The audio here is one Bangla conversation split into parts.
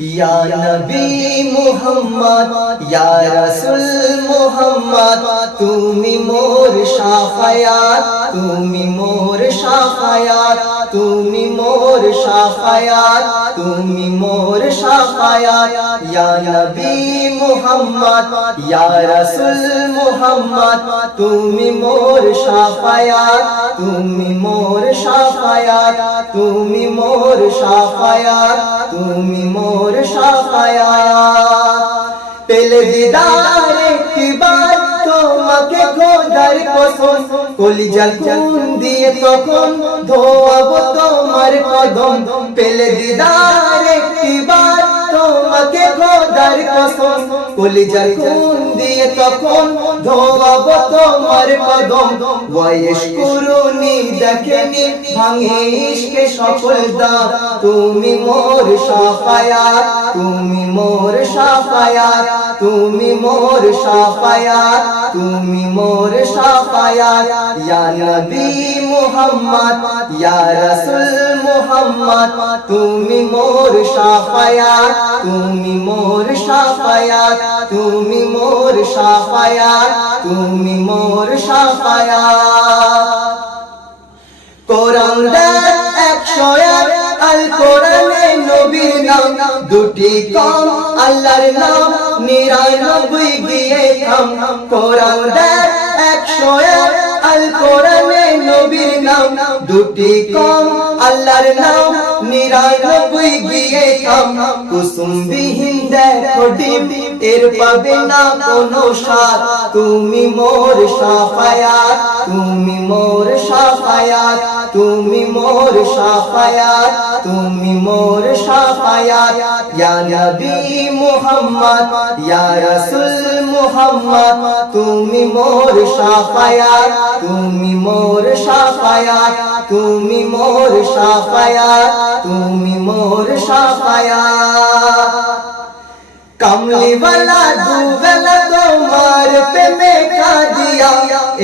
या नबी मुहम्मद या रसूल मुहम्मद तुमी मोर शाफायात तुमी मोर शाफायात तुमी मोर शाफायात तुमी मोर शाफायात या नबी मुहम्मद या रसूल मुहम्मद तुमी मोर शाफायात तुमी मोर शाफायात तुमी मोर शाफायात तुमी मोर शाफायात পেলে দিদার একটিবার তোমাকে খোদার কসম কলিজার খুন দিয়ে তখন ধোয়াবো তোমার কদম পেলে দিদার একটিবার তোমাকে খোদার কসম কলিজার খুন দিয়ে তখন ধোয়াবো তোমার কদম ওয়াইশ কুরুনি দেখেনি ভাঙে ইশকে সকল দাম তুমি মোর শাফায়াত তুমি মোর শাফায়াত তুমি মোর শাফায়াত তুমি মোর শাফায়াত ইয়া নবী মুহাম্মদ ইয়া রাসূল মুহাম্মদ তুমি মোর শাফায়াত তুমি মোর শাফায়াত তুমি মোর শাফায়াত তুমি মোর শাফায়াত কোরআন দেখ 101 আল কোরআনে নবীর নাম দুটি কম আল্লাহর নাম 99 গিয়ে থাম কোরআন দেখ 101 আল কোরআনে নবীর নাম দুটি কম আল্লাহর নাম 99 গিয়ে থাম কুসুম বিহীন দেখো ডিপ এর পাবে না কোনো স্বাদ তুমি মোর শাফায়াত তুমি মোর শাফায়াত তুমি মোর শাফায়াত তুমি মোর শাফায়াত ইয়া নবী মুহাম্মদ ইয়া রাসূল মুহাম্মদ তুমি মোর শাফায়াত তুমি মোর শাফায়াত তুমি মোর শাফায়াত তুমি মোর শাফায়াত कमली वाला दूबला तुम्हार पे में खा दिया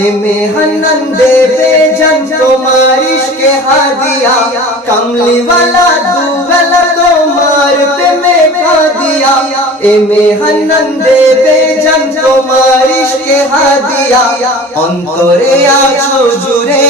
एमे हन्नन दे बेजन तुम्हार इश्क हा दिया कमली वाला दूबला तुम्हार पे में खा दिया एमे हन्नन दे बेजन तुम्हार इश्क हा दिया अंतरे आछो जुरे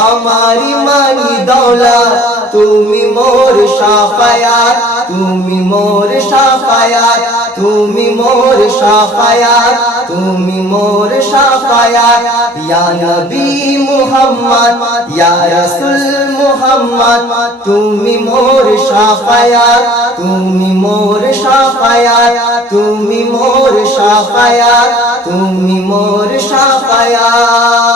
हमारी मानी दौलत তুমি মোর শাফায়াত তুমি মোর শাফায়াত তুমি মোর শাফায়াত তুমি মোর শাফায়াত ইয়া নবী মুহাম্মদ ইয়া রাসূল মুহাম্মদ তুমি মোর শাফায়াত তুমি মোর শাফায়াত তুমি মোর শাফায়াত তুমি মোর শাফায়াত